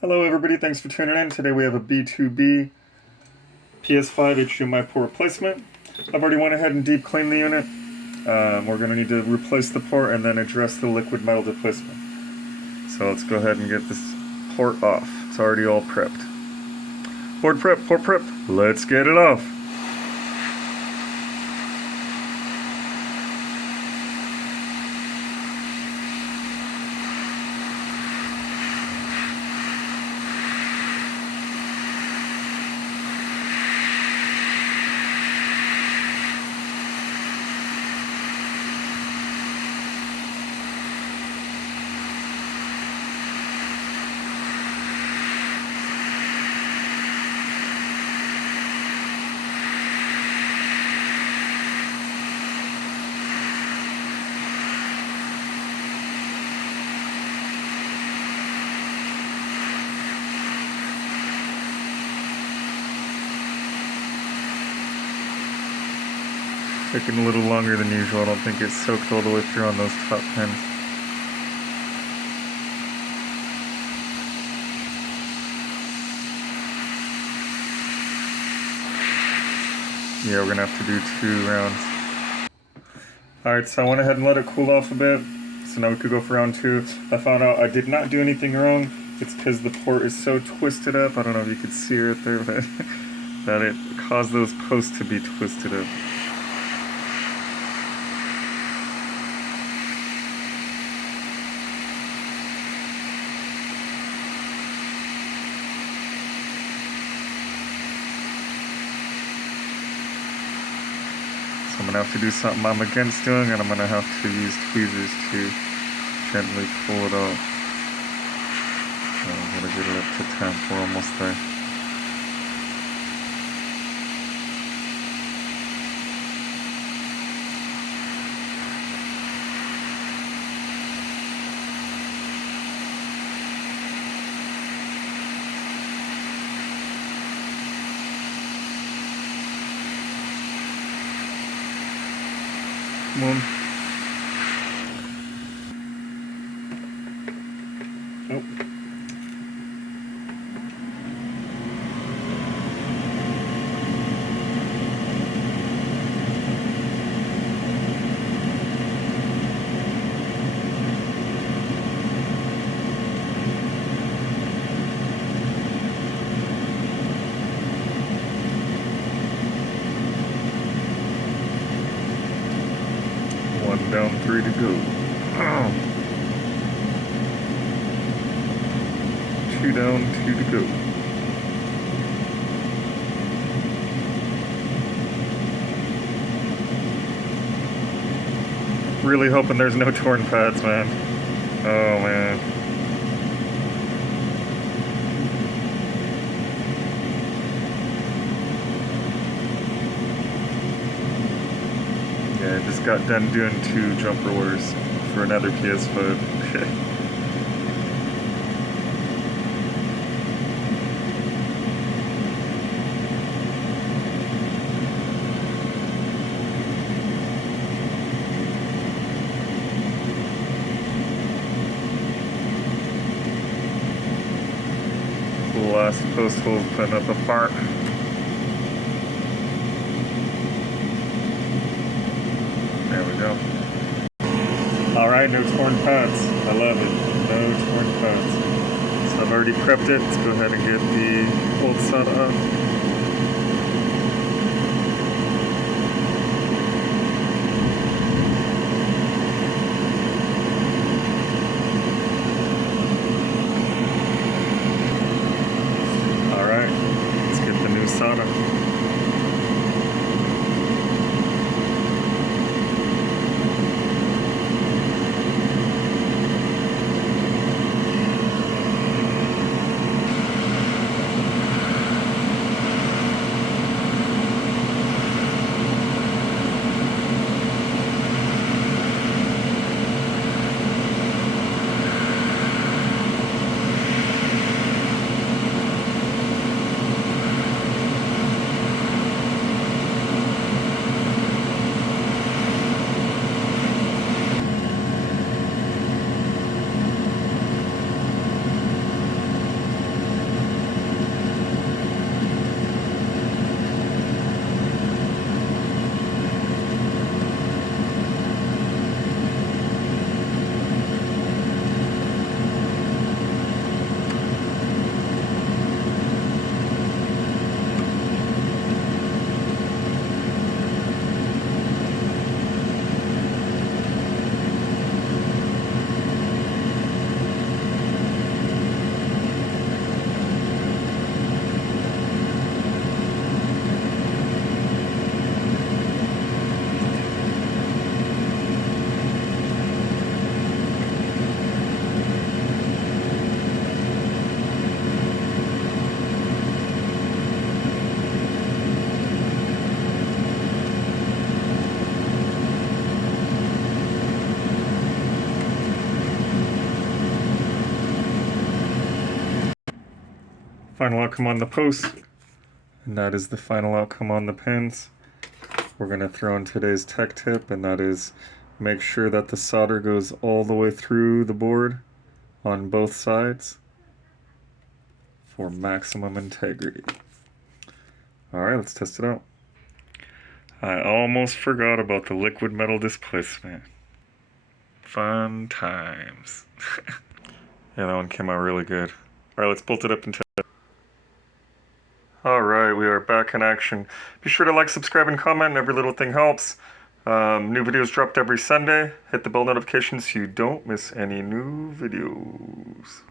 Hello everybody, thanks for tuning in. Today we have a B2B PS5 HDMI port replacement. I've already went ahead and deep cleaned the unit. We're going to need to replace the port and then address the liquid metal displacement. So let's go ahead and get this port off. It's already all prepped. Port prep, let's get it off. Taking a little longer than usual. I don't think it's soaked all the way through on those top pins. Yeah, we're gonna have to do 2 rounds. Alright, so I went ahead and let it cool off a bit. So now we could go for round 2. I found out I did not do anything wrong. It's because the port is so twisted up. I don't know if you could see right there, but that it caused those posts to be twisted up. I'm going to have to do something I'm against doing, and I'm going to have to use tweezers to gently pull it off. So I'm going to get it up to temp. We're almost there. Come on. Oh. One down, 3 to go. Oh. 2 down, 2 to go. Really hoping there's no torn pads, man. Oh, man. Yeah, I just got done doing 2 jumper orders for another PS5. Last post hole putting up a part. There we go. Alright, no torn pads. I love it. No torn pads. So I've already prepped it. Let's go ahead and get the old solder off. Solder. Final outcome on the post. And that is the final outcome on the pins. We're going to throw in today's tech tip, and that is make sure that the solder goes all the way through the board on both sides for maximum integrity. Alright, let's test it out. I almost forgot about the liquid metal displacement. Fun times. Yeah, that one came out really good. Alright, let's bolt it up and test it. Alright, we are back in action. Be sure to like, subscribe, and comment. Every little thing helps. New videos dropped every Sunday. Hit the bell notifications so you don't miss any new videos.